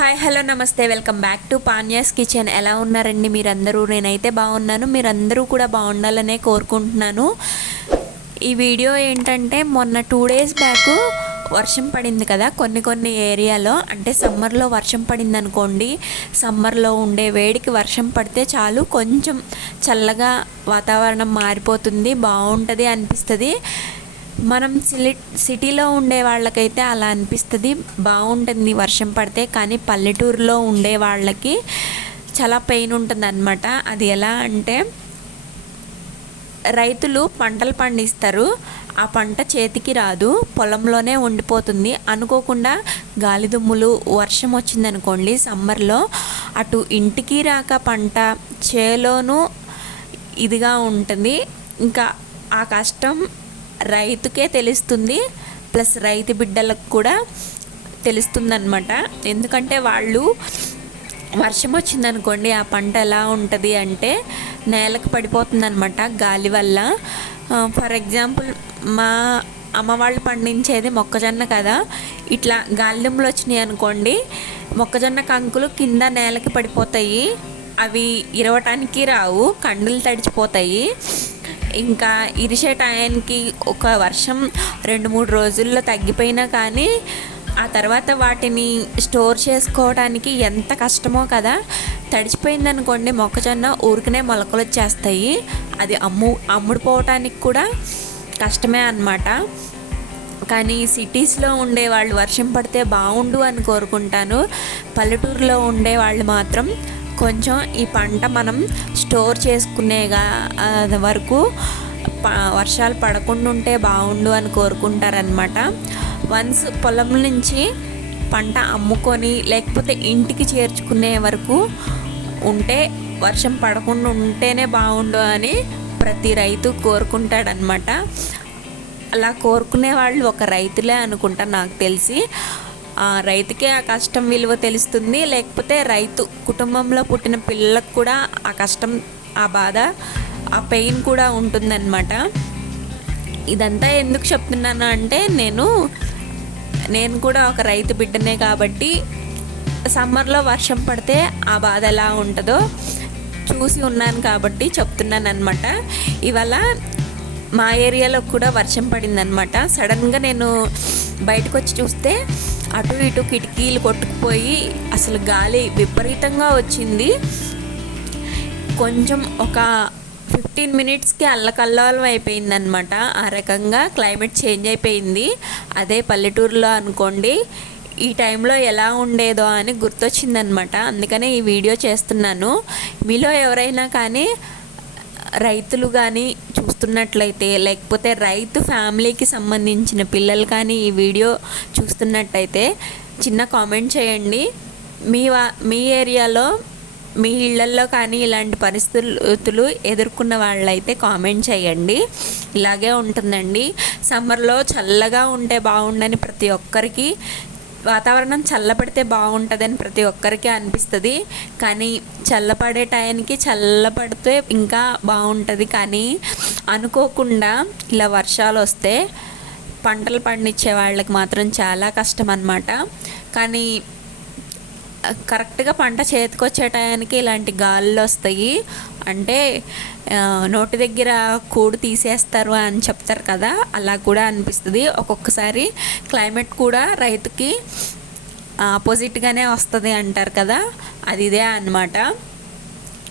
Hi hello నమస్తే welcome back to పాన్యాస్ kitchen. ఎలా ఉన్నారండి మీరందరూ? నేనైతే బాగున్నాను, మీరందరూ కూడా బాగుండాలనే కోరుకుంటున్నాను. ఈ వీడియో ఏంటంటే మొన్న 2 days బ్యాక్ వర్షం పడింది కదా కొన్ని ఏరియాలో. అంటే సమ్మర్లో వర్షం పడింది అనుకోండి, సమ్మర్లో ఉండే వేడికి వర్షం పడితే చాలు కొంచెం చల్లగా వాతావరణం మారిపోతుంది, బాగుంటుంది అనిపిస్తుంది. మనం సిటీలో ఉండే వాళ్ళకైతే అలా అనిపిస్తుంది, బాగుంటుంది వర్షం పడితే. కానీ పల్లెటూరులో ఉండే వాళ్ళకి చాలా పెయిన్ ఉంటుంది అన్నమాట. అది ఎలా అంటే, రైతులు పంటలు పండిస్తారు, ఆ పంట చేతికి రాదు, పొలంలోనే ఉండిపోతుంది. అనుకోకుండా గాలిదుమ్ములు వర్షం వచ్చిందనుకోండి సమ్మర్లో, అటు ఇంటికి రాక పంట చేలోనూ ఇదిగా ఉంటుంది. ఇంకా ఆ కష్టం రైతుకే తెలుస్తుంది, ప్లస్ రైతు బిడ్డలకు కూడా తెలుస్తుందన్నమాట. ఎందుకంటే వాళ్ళు వర్షం వచ్చిందనుకోండి, ఆ పంట ఎలా ఉంటుంది అంటే నేలకు పడిపోతుందన్నమాట గాలి వల్ల. ఫర్ ఎగ్జాంపుల్ మా అమ్మ వాళ్ళు పండించేది మొక్కజొన్న కదా, ఇట్లా గాలిదుమ్ములు వచ్చినాయి అనుకోండి, మొక్కజొన్న కంకులు కింద నేలకి పడిపోతాయి. అవి ఇరవటానికి రావు, కండులు తడిచిపోతాయి. ఇంకా ఇరిసే టయానికి ఒక వర్షం 2-3 రోజుల్లో తగ్గిపోయినా కానీ ఆ తర్వాత వాటిని స్టోర్ చేసుకోవడానికి ఎంత కష్టమో కదా. తడిచిపోయిందనుకోండి మొక్కజొన్న ఊరికనే మొలకలు వచ్చేస్తాయి, అది అమ్ముడుపోవటానికి కూడా కష్టమే అన్నమాట. కానీ సిటీస్లో ఉండే వాళ్ళు వర్షం పడితే బాగుండు అని కోరుకుంటాను. పల్లెటూరులో ఉండే వాళ్ళు మాత్రం కొంచెం ఈ పంట మనం స్టోర్ చేసుకునేగా వరకు వర్షాలు పడకుండా ఉంటే బాగుండు అని కోరుకుంటారనమాట. వన్స్ పొలం నుంచి పంట అమ్ముకొని లేకపోతే ఇంటికి చేర్చుకునే వరకు ఉంటే, వర్షం పడకుండా ఉంటేనే బాగుండు అని ప్రతి రైతు కోరుకుంటాడనమాట. అలా కోరుకునే వాళ్ళు ఒక రైతులే అనుకుంటా నాకు తెలిసి. రైతుకే ఆ కష్టం విలువ తెలుస్తుంది, లేకపోతే రైతు కుటుంబంలో పుట్టిన పిల్లలకు కూడా ఆ కష్టం, ఆ బాధ, ఆ పెయిన్ కూడా ఉంటుందన్నమాట. ఇదంతా ఎందుకు చెప్తున్నాను అంటే, నేను కూడా ఒక రైతు బిడ్డనే కాబట్టి సమ్మర్లో వర్షం పడితే ఆ బాధ ఎలా ఉంటుందో చూసి ఉన్నాను కాబట్టి చెప్తున్నాను అనమాట. ఇవాళ మా ఏరియాలో కూడా వర్షం పడిందనమాట. సడన్గా నేను బయటకు వచ్చి చూస్తే అటు ఇటు కిటికీలు కొట్టుకుపోయి అసలు గాలి విపరీతంగా వచ్చింది. కొంచెం ఒక 15 minutesకి అల్లకల్లోలం అయిపోయిందనమాట. ఆ రకంగా క్లైమేట్ చేంజ్ అయిపోయింది. అదే పల్లెటూరులో అనుకోండి ఈ టైంలో ఎలా ఉండేదో అని గుర్తొచ్చిందనమాట. అందుకనే ఈ వీడియో చేస్తున్నాను. మీలో ఎవరైనా కానీ రైతులు కానీ చూస్తున్నట్లయితే, లేకపోతే రైతు ఫ్యామిలీకి సంబంధించిన పిల్లలు కానీ ఈ వీడియో చూస్తున్నట్టయితే చిన్న కామెంట్ చేయండి. మీ ఏరియాలో మీ ఇళ్లల్లో కానీ ఇలాంటి పరిస్థితులు ఎదుర్కొన్న వాళ్ళైతే కామెంట్ చేయండి. ఇలాగే ఉంటుందండి. సమ్మర్లో చల్లగా ఉంటే బాగుండని ప్రతి ఒక్కరికి, వాతావరణం చల్లబడితే బాగుంటుందని ప్రతి ఒక్కరికి అనిపిస్తుంది. కానీ చల్లపడే టయానికి చల్లబడితే ఇంకా బాగుంటుంది. కానీ అనుకోకుండా ఇలా వర్షాలు వస్తే పంటలు పండించే వాళ్ళకి మాత్రం చాలా కష్టం అన్నమాట. కానీ కరెక్ట్గా పంట చేతికొచ్చే టయానికి ఇలాంటి గాలులు వస్తాయి. అంటే నోటి దగ్గర కూడు తీసేస్తారు అని చెప్తారు కదా, అలా కూడా అనిపిస్తుంది. ఒక్కొక్కసారి క్లైమేట్ కూడా రైతుకి ఆపోజిట్గానే వస్తుంది అంటారు కదా, అది ఇదే అన్నమాట.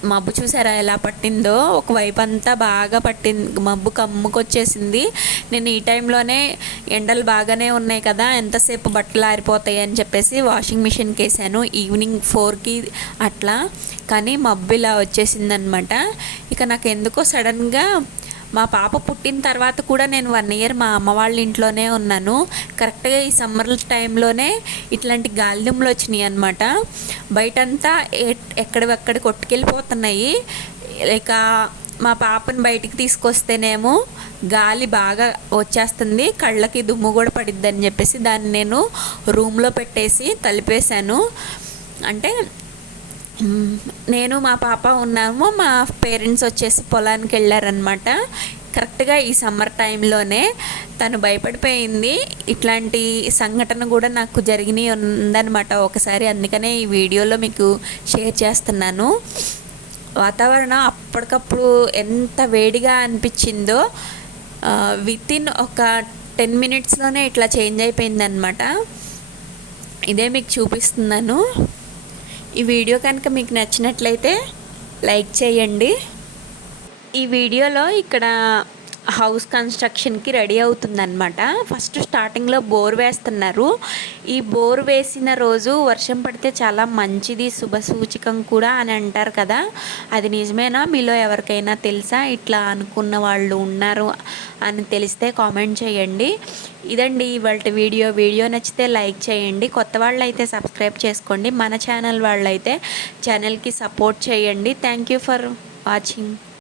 మబ్బు చూసారా ఎలా పట్టిందో, ఒకవైపు అంతా బాగా పట్టింది, మబ్బు కమ్ముకొచ్చేసింది. నేను ఈ టైంలోనే ఎండలు బాగానే ఉన్నాయి కదా, ఎంతసేపు బట్టలు ఆరిపోతాయి అని చెప్పేసి వాషింగ్ మిషన్కి వేసాను ఈవినింగ్ 4కి అట్లా. కానీ మబ్బు ఇలా వచ్చేసిందనమాట. ఇక నాకు ఎందుకో సడన్గా మా పాప పుట్టిన తర్వాత కూడా నేను 1 year మా అమ్మ వాళ్ళ ఇంట్లోనే ఉన్నాను. కరెక్ట్గా ఈ సమ్మర్ టైంలోనే ఇట్లాంటి గాలిదుమ్ములు వచ్చినాయి అనమాట. బయటంతా ఎక్కడివక్కడ కొట్టుకెళ్ళిపోతున్నాయి. ఇక మా పాపను బయటికి తీసుకొస్తేనేమో గాలి బాగా వచ్చేస్తుంది, కళ్ళకి దుమ్ము కూడా పడిద్దని చెప్పేసి దాన్ని నేను రూమ్లో పెట్టేసి తలిపేశాను. అంటే నేను మా పాప ఉన్నాము, మా పేరెంట్స్ వచ్చేసి పొలానికి వెళ్ళారనమాట. కరెక్ట్గా ఈ సమ్మర్ టైంలోనే తను భయపడిపోయింది. ఇట్లాంటి సంఘటన కూడా నాకు జరిగినాయి ఉందన్నమాట ఒకసారి. అందుకనే ఈ వీడియోలో మీకు షేర్ చేస్తున్నాను. వాతావరణం అప్పటికప్పుడు ఎంత వేడిగా అనిపించిందో వితిన్ ఒక 10 మినిట్స్లోనే ఇట్లా చేంజ్ అయిపోయిందనమాట. ఇదే మీకు చూపిస్తున్నాను. ఈ వీడియో కనుక మీకు నచ్చినట్లయితే లైక్ చేయండి. ఈ వీడియోలో ఇక్కడ హౌస్ కన్స్ట్రక్షన్కి రెడీ అవుతుందన్నమాట. ఫస్ట్ స్టార్టింగ్లో బోర్ వేస్తున్నారు. ఈ బోర్ వేసిన రోజు వర్షం పడితే చాలా మంచిది, శుభసూచకం కూడా అని అంటారు కదా. అది నిజమేనా? మీలో ఎవరికైనా తెలుసా? ఇట్లా అనుకున్న వాళ్ళు ఉన్నారు అని తెలిస్తే కామెంట్ చేయండి. ఇదండి ఇవాళ వీడియో నచ్చితే లైక్ చేయండి. కొత్త వాళ్ళు అయితే సబ్స్క్రైబ్ చేసుకోండి. మన ఛానల్ వాళ్ళైతే ఛానల్కి సపోర్ట్ చేయండి. Thank you for watching.